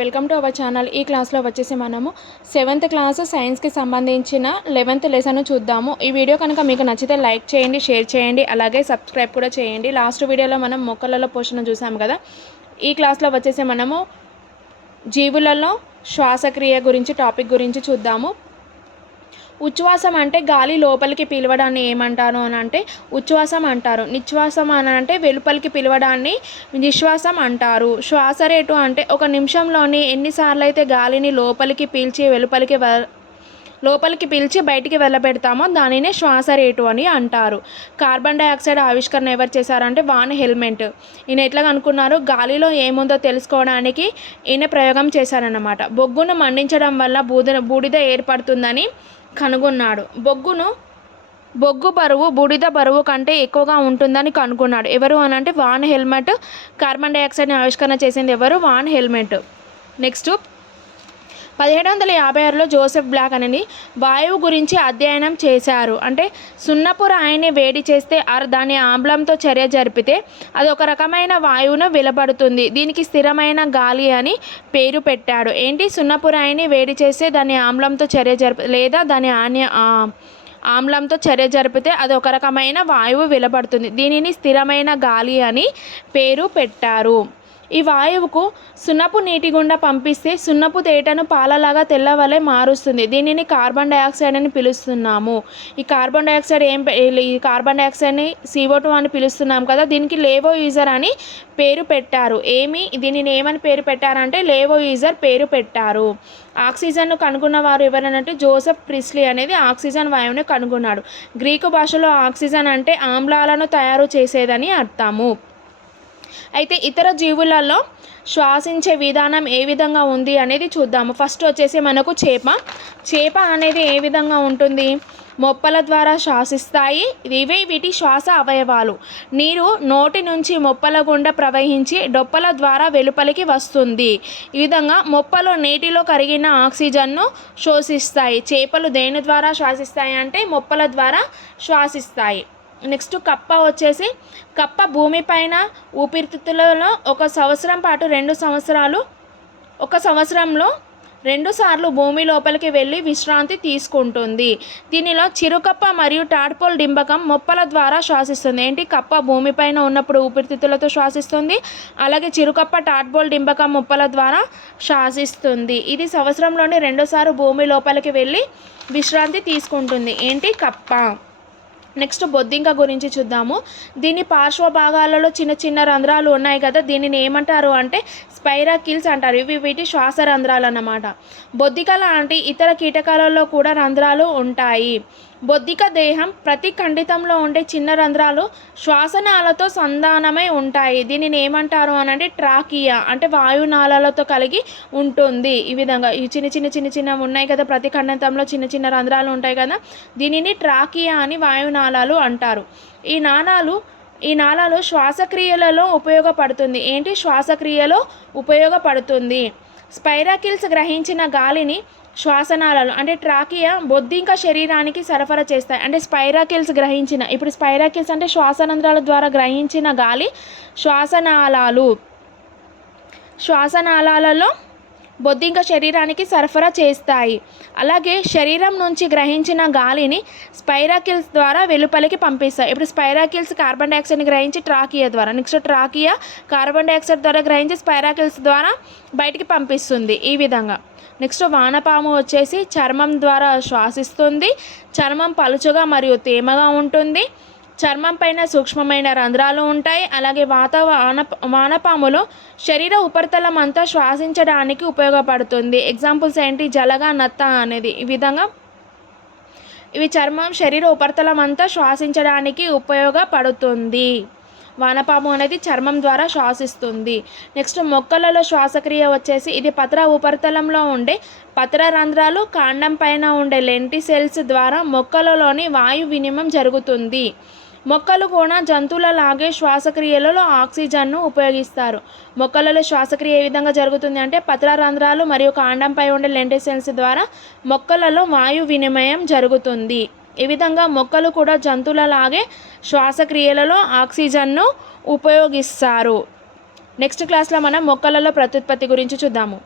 Welcome to our channel. ఈ క్లాస్లో వచ్చేసి మనము 7th క్లాస్ సైన్స్కి సంబంధించిన 11th లెసన్ చూద్దాము. ఈ వీడియో కనుక మీకు నచ్చితే లైక్ చేయండి, షేర్ చేయండి, అలాగే సబ్స్క్రైబ్ కూడా చేయండి. లాస్ట్ వీడియోలో మనం మొక్కలలో పోషణ చూసాం కదా. ఈ క్లాస్లో వచ్చేసి మనము జీవులలో శ్వాసక్రియ గురించి టాపిక్ గురించి చూద్దాము. ఉచ్ఛ్వాసం అంటే గాలి లోపలికి పిలవడాన్ని ఏమంటారు అని అంటే ఉచ్ఛ్వాసం అంటారు. నిశ్వాసం అని అంటే వెలుపలికి పిలవడాన్ని నిశ్వాసం అంటారు. శ్వాస రేటు అంటే ఒక నిమిషంలోని ఎన్నిసార్లు అయితే గాలిని లోపలికి పీల్చి బయటికి వెళ్ళబెడతామో దానినే శ్వాస రేటు అని అంటారు. కార్బన్ డైఆక్సైడ్ ఆవిష్కరణ ఎవరు చేశారంటే వాన్ హెల్మెంట్. ఈయన ఎట్లా అనుకున్నారు, గాలిలో ఏముందో తెలుసుకోవడానికి ఈయన ప్రయోగం చేశారన్నమాట. బొగ్గును మండించడం వల్ల బూడిద ఏర్పడుతుందని కనుగొన్నాడు. బొగ్గు బరువు బూడిద బరువు కంటే ఎక్కువగా ఉంటుందని కనుగొన్నాడు. ఎవరు అని అంటే వాన్ హెల్మెంట్. కార్బన్ డైఆక్సైడ్ని ఆవిష్కరణ చేసింది ఎవరు? Van Helmont. నెక్స్ట్ 1756లో జోసెఫ్ బ్లాక్ అనేది వాయువు గురించి అధ్యయనం చేశారు. అంటే సున్నపు రాయిని వేడి చేస్తే దాని ఆమ్లంతో చర్య జరిపితే అది ఒక రకమైన వాయువును వెలువడుతుంది. దీనికి స్థిరమైన గాలి అని పేరు పెట్టాడు. ఏంటి? సున్నపు రాయిని వేడి చేస్తే దాని ఆమ్లంతో ఆమ్లంతో చర్య జరిపితే అది ఒక రకమైన వాయువు వెలువడుతుంది. దీనిని స్థిరమైన గాలి అని పేరు పెట్టారు. ఈ వాయువుకు సున్నపు నీటి గుండా పంపిస్తే సున్నపు తేటను పాలలాగా తెల్లవలే మారుస్తుంది. దీనిని కార్బన్ డైఆక్సైడ్ అని పిలుస్తున్నాము. ఈ కార్బన్ డైఆక్సైడ్ని CO2 అని పిలుస్తున్నాం కదా. దీనికి లేవో యూజర్ అని పేరు పెట్టారు. దీనిని ఏమని పేరు పెట్టారంటే లేవో యూజర్ పేరు పెట్టారు. ఆక్సిజన్ను కనుగొన్న వారు ఎవరనంటే జోసెఫ్ ప్రిస్లీ అనేది ఆక్సిజన్ వాయువుని కనుగొన్నాడు. గ్రీకు భాషలో ఆక్సిజన్ అంటే ఆమ్లాలను తయారు చేసేదని అర్థము. అయితే ఇతర జీవులలో శ్వాసించే విధానం ఏ విధంగా ఉంది అనేది చూద్దాము. ఫస్ట్ వచ్చేసి మనకు చేప అనేది ఏ విధంగా ఉంటుంది? మొప్పల ద్వారా శ్వాసిస్తాయి. ఇవే వీటి శ్వాస అవయవాలు. నీరు నోటి నుంచి మొప్పల గుండా ప్రవహించి డొప్పల ద్వారా వెలుపలికి వస్తుంది. ఈ విధంగా మొప్పలు నీటిలో కరిగిన ఆక్సిజన్ను శోషిస్తాయి. చేపలు దేని ద్వారా శ్వాసిస్తాయి అంటే మొప్పల ద్వారా శ్వాసిస్తాయి. నెక్స్ట్ కప్ప భూమిపైన ఊపిరితిత్తులలో ఒక సంవత్సరంలో 2 సార్లు భూమి లోపలికి వెళ్ళి విశ్రాంతి తీసుకుంటుంది. దీనిలో చిరుకప్ప మరియు టాడ్పోల్ డింబకం మొప్పల ద్వారా శ్వాసిస్తుంది. ఏంటి? కప్ప భూమిపైన ఉన్నప్పుడు ఊపిరితిత్తులతో శ్వాసిస్తుంది. అలాగే చిరుకప్ప టాడ్పోల్ డింబకం మొప్పల ద్వారా శ్వాసిస్తుంది. ఇది సంవత్సరంలోని 2 సార్లు భూమి లోపలికి వెళ్ళి విశ్రాంతి తీసుకుంటుంది. ఏంటి? కప్ప. నెక్స్ట్ బొద్దింక గురించి చూద్దాము. దీని పార్శ్వ భాగాలలో చిన్న చిన్న రంధ్రాలు ఉన్నాయి కదా. దీనిని ఏమంటారు అంటే స్పైరాకిల్స్ అంటారు. ఇవి వీటి శ్వాస రంధ్రాలు అన్నమాట. బొద్దిక లాంటి ఇతర కీటకాలలో కూడా రంధ్రాలు ఉంటాయి. బొద్దిక దేహం ప్రతి ఖండితంలో ఉండే చిన్న రంధ్రాలు శ్వాసనాళతో సంధానమై ఉంటాయి. దీనిని ఏమంటారు అని అంటే ట్రాకియా అంటే వాయునాళాలతో కలిగి ఉంటుంది. ఈ విధంగా ఈ చిన్న ఉన్నాయి కదా, ప్రతి ఖండితంలో చిన్న చిన్న రంధ్రాలు ఉంటాయి కదా, దీనిని ట్రాకియా అని వాయునాళాలు అంటారు. ఈ నాళాలు శ్వాసక్రియలలో ఉపయోగపడుతుంది. ఏంటి? శ్వాసక్రియలో ఉపయోగపడుతుంది. స్పైరాకిల్స్ గ్రహించిన గాలిని శ్వాసనాళాలు అంటే ట్రాకియా బొద్దింక శరీరానికి సరఫరా చేస్తాయి. అంటే స్పైరాకిల్స్ అంటే శ్వాసరంధ్రాల ద్వారా గ్రహించిన గాలి శ్వాసనాళాలలో బొద్దింక శరీరానికి సరఫరా చేస్తాయి. అలాగే శరీరం నుంచి గ్రహించిన గాలిని స్పైరాకిల్స్ ద్వారా వెలుపలికి పంపిస్తాయి. ఇప్పుడు స్పైరాకిల్స్ కార్బన్ డైఆక్సైడ్ని గ్రహించి ట్రాకియా ద్వారా, నెక్స్ట్ ట్రాకియా కార్బన్ డైఆక్సైడ్ ద్వారా గ్రహించి స్పైరాకిల్స్ ద్వారా బయటికి పంపిస్తుంది. ఈ విధంగా. నెక్స్ట్ వానపాము వచ్చేసి చర్మం ద్వారా శ్వాసిస్తుంది. చర్మం పలుచగా మరియు తేమగా ఉంటుంది. చర్మం పైన సూక్ష్మమైన రంధ్రాలు ఉంటాయి. అలాగే వానపాములో శరీర ఉపరితలం అంతా శ్వాసించడానికి ఉపయోగపడుతుంది. ఎగ్జాంపుల్స్ ఏంటి? జలగ, నత్త అనేది. ఈ విధంగా ఇవి శరీర ఉపరితలం అంతా శ్వాసించడానికి ఉపయోగపడుతుంది. వానపాము అనేది చర్మం ద్వారా శ్వాసిస్తుంది. నెక్స్ట్ మొక్కలలో శ్వాసక్రియ వచ్చేసి ఇది పత్ర ఉపరితలంలో ఉండే పత్ర రంధ్రాలు, కాండం పైన ఉండే లెంటిసెల్స్ ద్వారా మొక్కలలోని వాయు వినిమయం జరుగుతుంది. మొక్కలు కూడా జంతువులలాగే శ్వాసక్రియలలో ఆక్సిజన్ను ఉపయోగిస్తారు. మొక్కలలో శ్వాసక్రియ ఏ విధంగా జరుగుతుంది అంటే పత్ర రంధ్రాలు మరియు కాండంపై ఉండే లెంటిసెల్స్ ద్వారా మొక్కలలో వాయు వినిమయం జరుగుతుంది. ఈ విధంగా మొక్కలు కూడా జంతువులలాగే శ్వాసక్రియలలో ఆక్సిజన్ను ఉపయోగిస్తారు. నెక్స్ట్ క్లాస్లో మనం మొక్కలలో ప్రత్యుత్పత్తి గురించి చూద్దాము.